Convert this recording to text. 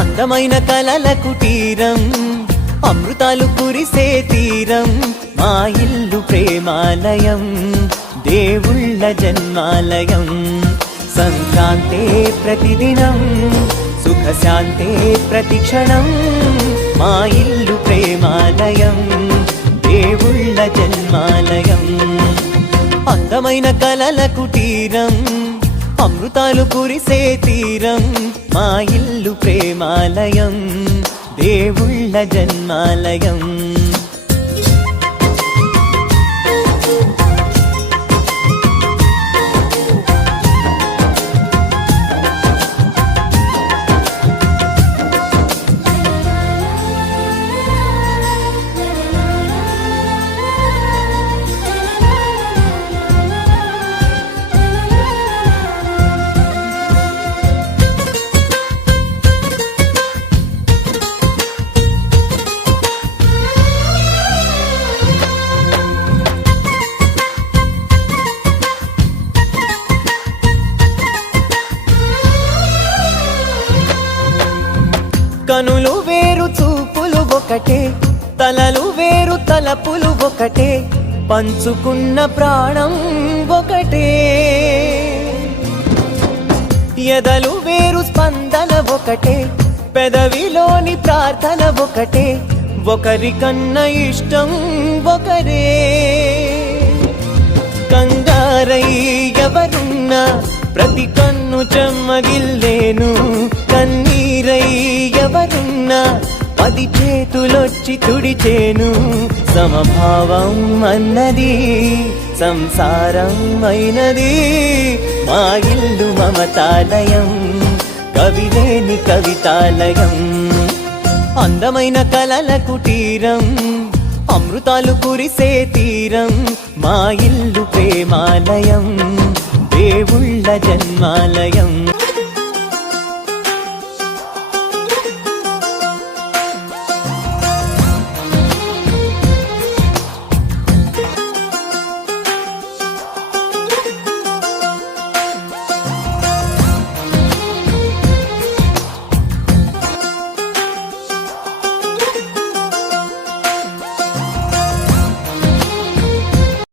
అందమైన కలల కుటీరం, అమృతాలు కురిసే తీరం, మా ఇల్లు ప్రేమాలయం, దేవుళ్ళ జన్మాలయం. సంక్రాంతే ప్రతిదినం, సుఖశాంతే ప్రతిక్షణం, మా ఇల్లు ప్రేమాలయం, దేవుళ్ళ జన్మాలయం. అందమైన కలల కుటీరం, అమృతాలు కురిసే తీరం, మా ఇల్లు ప్రేమాలయం, దేవుళ్ళ జన్మాలయం. కనులు వేరు చూపులు ఒకటే, తలలు వేరు తలపులు ఒకటే, పంచుకున్న ప్రాణం ఒకటే. ఎదలు వేరు స్పందన ఒకటే, పెదవిలోని ప్రార్థన ఒకటే, ఒకరికన్నా ఇష్టం ఒకరే. కంగారై ఎవరున్నా ప్రతి కన్ను చెమ్మగిల్లేను, కన్నీరై ఎవరున్నా 10 చేతులొచ్చి తుడిచేను. సమభావం అన్నది సంసారం అయినది, మా ఇల్లు మమతాలయం, కవిలేని కవితాలయం. అందమైన కలల కుటీరం, అమృతాలు కురిసే తీరం, మా ఇల్లు ప్రేమాలయం, దేవుళ్ళ జన్మాలయం.